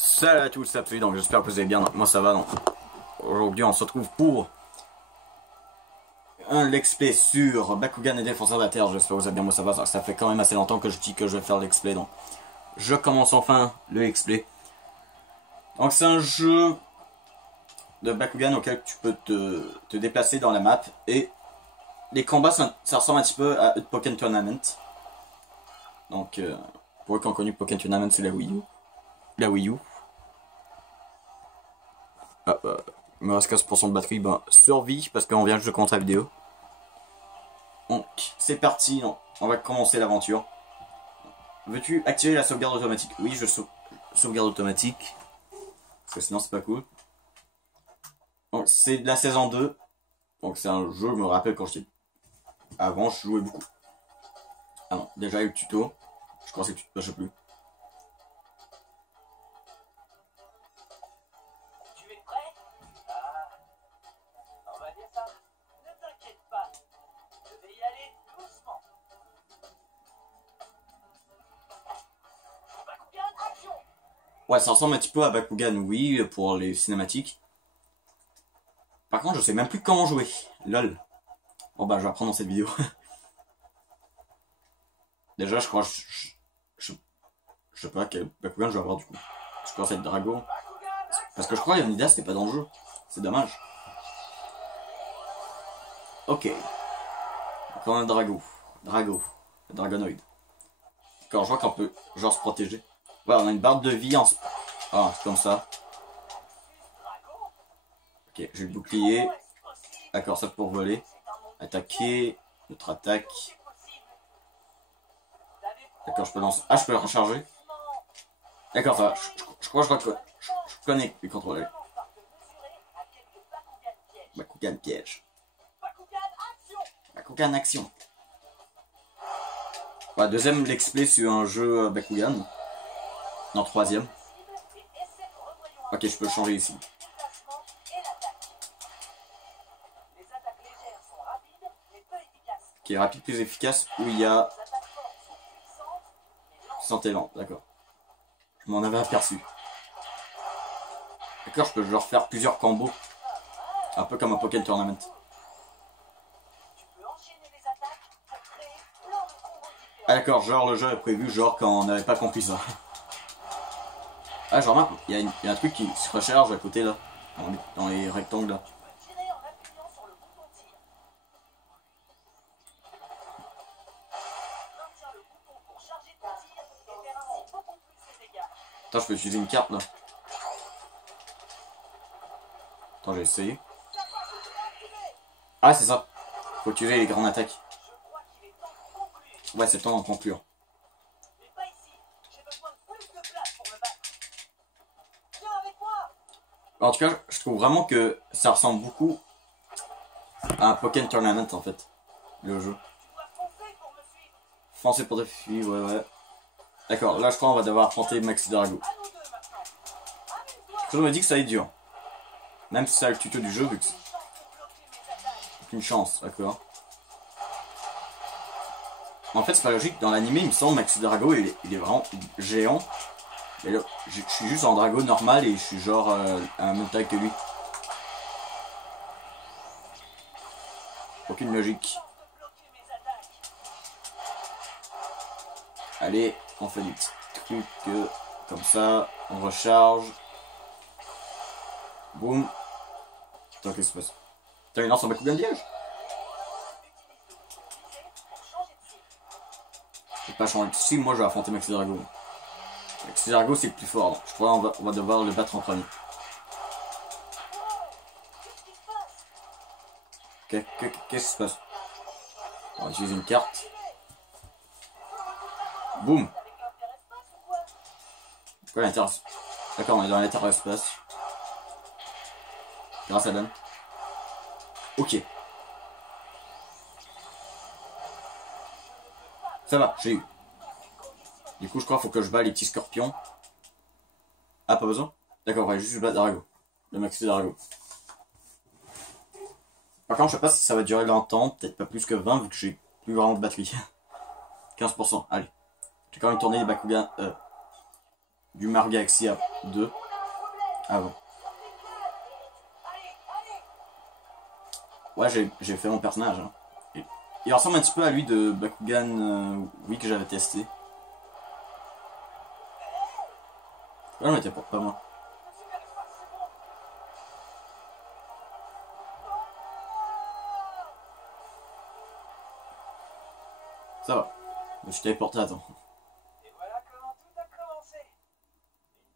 Salut à tous, c'est Absolu, donc j'espère que vous allez bien, donc moi ça va. Donc aujourd'hui on se retrouve pour un let's play sur Bakugan et Défenseur de la Terre. J'espère que vous allez bien, moi ça va, ça fait quand même assez longtemps que je dis que je vais faire le let's play, donc je commence enfin le let's play. Donc c'est un jeu de Bakugan auquel tu peux te déplacer dans la map, et les combats ça ressemble un petit peu à Pokémon Tournament. Donc pour eux qui ont connu Pokémon Tournament, c'est la Wii U. La Wii U. Ah, il me reste 15% de batterie, ben survie parce qu'on vient juste de commencer la vidéo. Donc c'est parti, on va commencer l'aventure. Veux-tu activer la sauvegarde automatique? Oui, je sauvegarde automatique. Parce que sinon c'est pas cool. Donc c'est de la saison 2. Donc c'est un jeu, je me rappelle quand j'étais... Avant je jouais beaucoup. Ah non, déjà il y a eu le tuto. Je crois que tu te passe plus. Ouais, ça ressemble un petit peu à Bakugan, oui, pour les cinématiques. Par contre, je sais même plus comment jouer. Lol. Bon bah, je vais apprendre dans cette vidéo. Déjà, je crois... Je sais pas quel Bakugan je vais avoir du coup. Je crois que c'est Drago. Parce que je crois que Leonidas c'était pas dans le jeu. C'est dommage. Ok. Donc on a Drago. Dragonoid. D'accord, je vois qu'on peut genre se protéger. Ouais, on a une barre de vie en... Ah, c'est comme ça. Ok, j'ai le bouclier. D'accord, ça pour voler. Attaquer. Notre attaque. D'accord, je peux lancer. Ah, je peux le recharger. D'accord, ça va. Je crois que je connais les contrôles. Bakugan piège. Bakugan action. Voilà, deuxième let's play sur un jeu Bakugan. Non, troisième. Ok, je peux le changer ici. Ok, rapide plus efficace, où il y a... Santé lente, d'accord. Je m'en avais aperçu. D'accord, je peux leur faire plusieurs combos. Un peu comme un Pokémon Tournament. Ah d'accord, genre le jeu est prévu, genre quand on n'avait pas compris ça. Ah, genre il y a un truc qui se recharge à côté là, dans les rectangles là. Attends, je peux utiliser une carte là. Attends, j'ai essayé. Ah, c'est ça. Faut utiliser les grandes attaques. Ouais, c'est le temps d'en conclure. En tout cas, je trouve vraiment que ça ressemble beaucoup à un Pokémon Tournament en fait, le jeu. Foncez pour défi, ouais. D'accord, là je crois qu'on va devoir affronter Maxi Drago. Je me dis que ça va être dur. Même si ça a le tuto du jeu, vu que c'est aucune chance, d'accord. En fait, c'est pas logique, dans l'anime, il me semble, Maxi Drago, il est vraiment géant. Et là, je suis juste en Drago normal et je suis genre à la même taille que lui. Aucune logique. Allez, on fait des petits trucs comme ça, on recharge. Boum. Attends, qu'est-ce qui se passe? T'as une lance en Bakugan liège? Je vais pas changer de style, moi je vais affronter Maxi Drago. Maxi Drago c'est le plus fort, donc je crois qu'on va devoir le battre en premier. Qu'est-ce qui se passe? On va utiliser une carte. Boum. Pourquoi l'interespace? D'accord, on est dans l'interespace. Grâce à Dan. Ok. Ça va, j'ai eu. Du coup, je crois qu'il faut que je bats les petits scorpions. Ah, pas besoin? D'accord, on va juste battre Drago. Le Maxi Drago. Par contre, je sais pas si ça va durer longtemps. Peut-être pas plus que 20 vu que j'ai plus vraiment de batterie. 15%, allez. J'ai quand même tourné les Bakugan du Mario Galaxy 2. Ah bon. Ouais, j'ai fait mon personnage. Hein. Il ressemble un petit peu à lui de Bakugan, oui, que j'avais testé. Pourquoi on était pas moi? Ça va. Je suis téléporté à temps. Et voilà comment tout a commencé.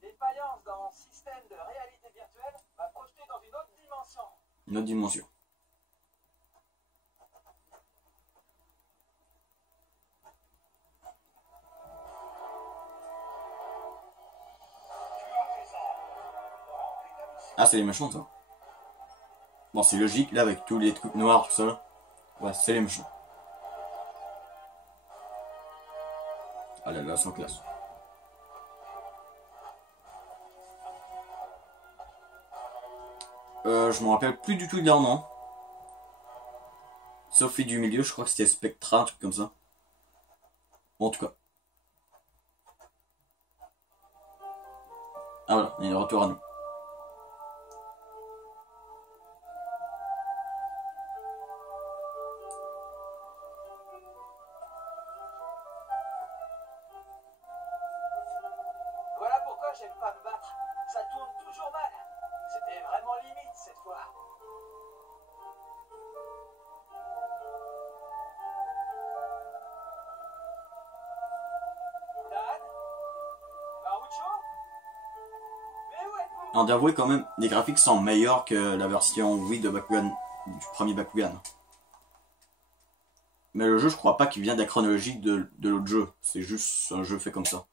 Une défaillance dans mon système de réalité virtuelle m'a projeté dans une autre dimension. Une autre dimension. Ah, c'est les méchants, ça. Bon, c'est logique, là, avec tous les trucs noirs, tout ça. Là. Ouais, c'est les méchants. Ah là là, sans classe. Je me rappelle plus du tout de leur nom. Sophie du milieu, je crois que c'était Spectra, un truc comme ça. Bon, en tout cas. Ah voilà, il est de retour à nous. Voilà pourquoi j'aime pas me battre. Ça tourne toujours mal. C'était vraiment limite cette fois. Dan? Marucho? Mais où êtes-vous? Alors d'avouer quand même, les graphiques sont meilleurs que la version Wii de Bakugan, du premier Bakugan. Mais le jeu, je crois pas qu'il vient de la chronologie de l'autre jeu. C'est juste un jeu fait comme ça.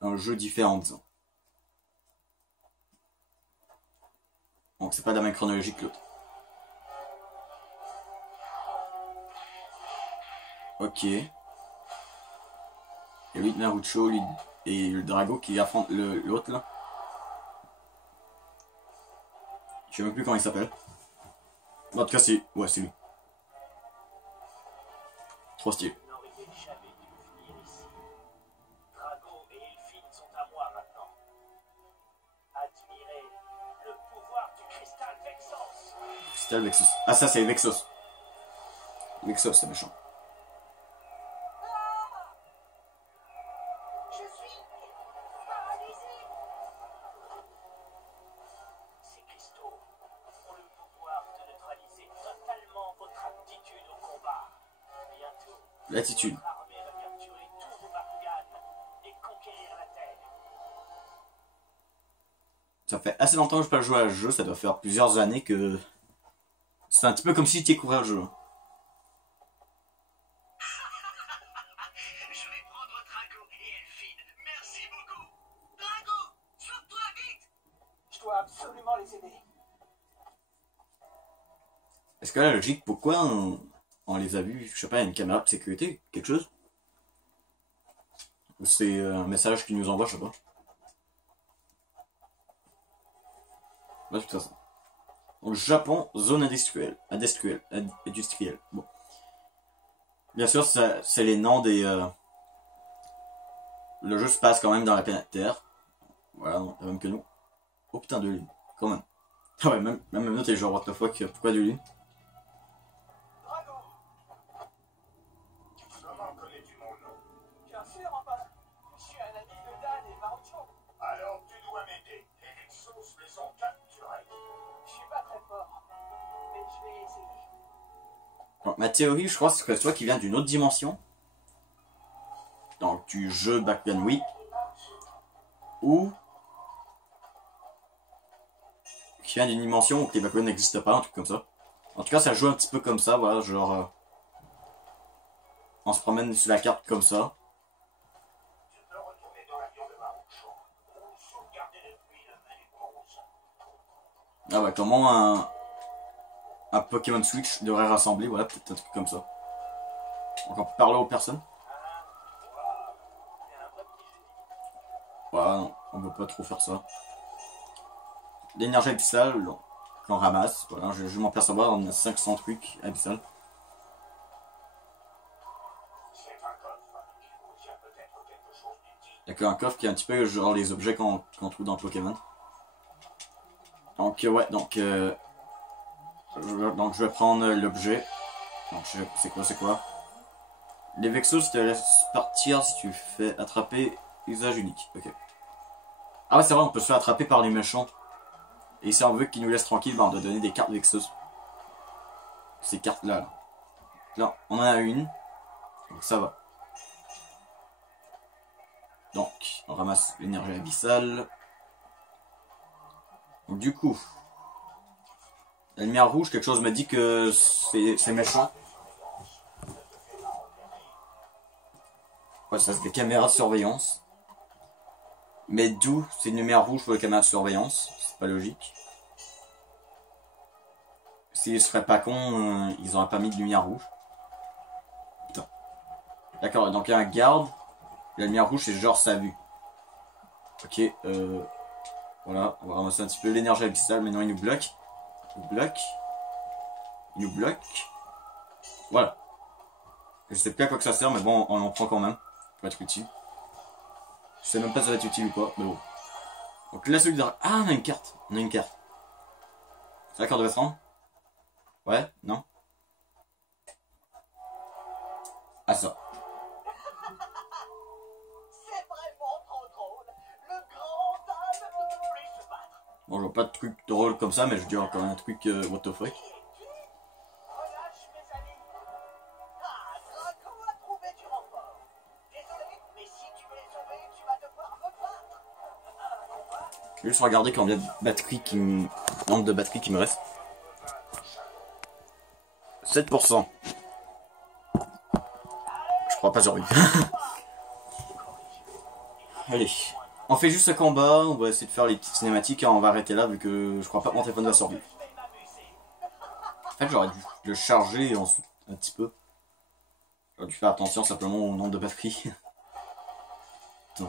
Un jeu différent, disons. Donc c'est pas de la même chronologie que l'autre. Ok. Et lui, Naruto, lui, et le Drago qui affronte l'autre là. Je sais même plus comment il s'appelle. En tout cas, c'est. Ouais, c'est lui. Trop stylé. Vous n'auriez jamais dû venir ici. Drago et Elphine sont à moi maintenant. Admirez le pouvoir du cristal Vexos. Cristal Vexos. Ah, ça, c'est Vexos. Vexos, c'est méchant. Je suis paralysé. Ces cristaux ont le pouvoir de neutraliser totalement votre aptitude au combat. Bientôt, L'attitude. votre armée va capturer tous vos Bakugan et conquérir la Terre. Ça fait assez longtemps que je n'ai pas joué à ce jeu. Ça doit faire plusieurs années que. C'est un petit peu comme si tu découvrais le jeu. Je vais prendre Drago et Elphine. Merci beaucoup. Drago, sauve-toi vite. Je dois absolument les aider. Est-ce que la logique, pourquoi on les a vus, je sais pas, une caméra de sécurité, quelque chose? Ou c'est un message qui nous envoie, je sais pas. Ouais, de toute façon. Donc Japon, zone industrielle. Bon. Bien sûr, c'est les noms des... Le jeu se passe quand même dans la planète Terre. Voilà, non, même que nous. Oh putain, de lune, quand même. Ah ouais, même nous, t'es genre, what the fuck, pourquoi de lune? Drago. Comment connais-tu mon nom? Bien sûr, enfin. Je suis un ami de Dan et Marucho. Alors tu dois m'aider. Les Vexos les ont capturés. Je suis pas très fort, mais je vais essayer. Donc, ma théorie, je crois, c'est que soit qui vient d'une autre dimension. Donc, du jeu Bakugan Wii. Ou... qui vient d'une dimension où les Bakugan n'existent pas, un truc comme ça. En tout cas, ça joue un petit peu comme ça, voilà, genre... on se promène sur la carte comme ça. Tu peux retourner dans l'avion de Marucho ou sauvegarder depuis le menu pause. Ah bah, comment un Pokémon Switch devrait rassembler, voilà, peut-être un truc comme ça. Donc, on peut parler aux personnes. Voilà, non, on veut pas trop faire ça. L'énergie abyssale, qu'on ramasse, voilà, je m'en percevoir, on a 500 trucs abyssales. C'est un coffre qui contient peut-être quelque chose d'utile. Avec un coffre qui est un petit peu genre les objets qu'on trouve dans Pokémon. Donc ouais, donc je vais prendre l'objet. Donc c'est quoi? Les Vexos te laissent partir si tu fais attraper usage unique. Ok. Ah ouais, c'est vrai, on peut se faire attraper par les méchants. Et si on veut qu'ils nous laissent tranquilles, bah, on doit donner des cartes Vexos. Ces cartes là. Là, on en a une. Donc ça va. Donc, on ramasse l'énergie abyssale. Donc du coup, la lumière rouge, quelque chose me dit que c'est méchant. Ouais, ça c'est des caméras de surveillance. Mais d'où c'est une lumière rouge pour les caméras de surveillance? C'est pas logique. S'ils seraient pas cons, ils auraient pas mis de lumière rouge. Putain. D'accord, donc il y a un garde. La lumière rouge, c'est genre sa vue. Ok, voilà, on va ramasser un petit peu l'énergie abyssale. Maintenant, il nous bloque. Il nous bloque. Voilà. Je sais pas à quoi que ça sert, mais bon, on en prend quand même. Pour être utile. Je sais même pas si ça va être utile ou pas, mais bon. Donc la solidarité. Ah, on a une carte. On a une carte. C'est la carte de restaurant? Ouais? Non? Ah, ça. Bon, je vois pas de truc drôle comme ça, mais je veux dire quand même un truc what the fuck. Je vais juste regarder combien de batterie nombre de batterie qui me reste. 7%. Je crois pas sur lui. Allez. On fait juste ce combat, on va essayer de faire les petites cinématiques et on va arrêter là vu que je crois pas que mon téléphone va survivre. En fait, j'aurais dû le charger ensuite un petit peu. J'aurais dû faire attention simplement au nombre de batteries. Tu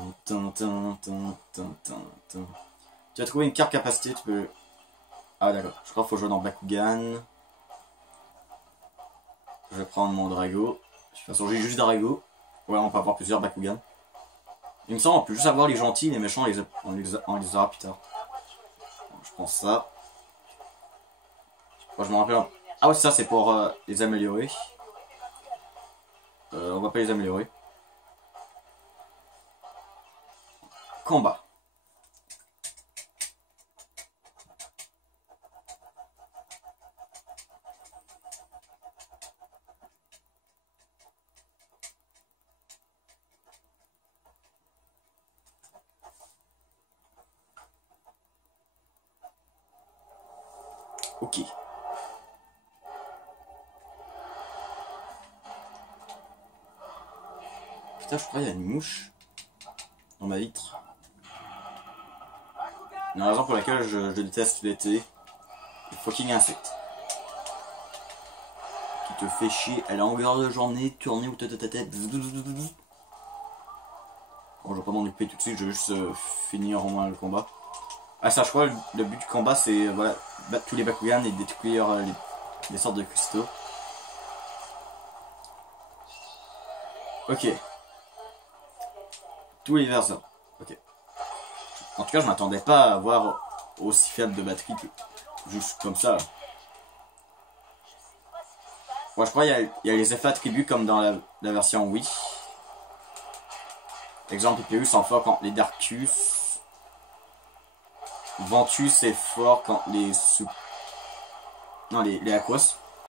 as trouvé une carte capacité, tu peux... Ah d'accord, je crois qu'il faut jouer dans Bakugan. Je vais prendre mon Drago. De toute façon, j'ai juste Drago. Ouais, on peut avoir plusieurs Bakugan. Il me semble on peut juste avoir les gentils, les méchants, on les aura plus tard. Donc, je prends ça. Moi, je me rappelle... Ah ouais, ça c'est pour les améliorer. On va pas les améliorer. Combat. Ok. Putain, je crois qu'il y a une mouche dans ma vitre. Une raison pour laquelle je déteste l'été. Le fucking insecte. Qui te fait chier à longueur de journée, tourner ou tête. Bon, je vais pas m'en occuper tout de suite, je vais juste finir au moins le combat. Ah ça je crois le but du combat c'est voilà, battre tous les Bakugan et détruire les sortes de cristaux. Ok. Tous les versants. Ok. En tout cas je m'attendais pas à avoir aussi faible de batterie que juste comme ça. Moi je crois qu'il y a les effets attributs comme dans la version Wii. Exemple PPU sont forts quand les Darkus. Ventus est fort quand les Aquos.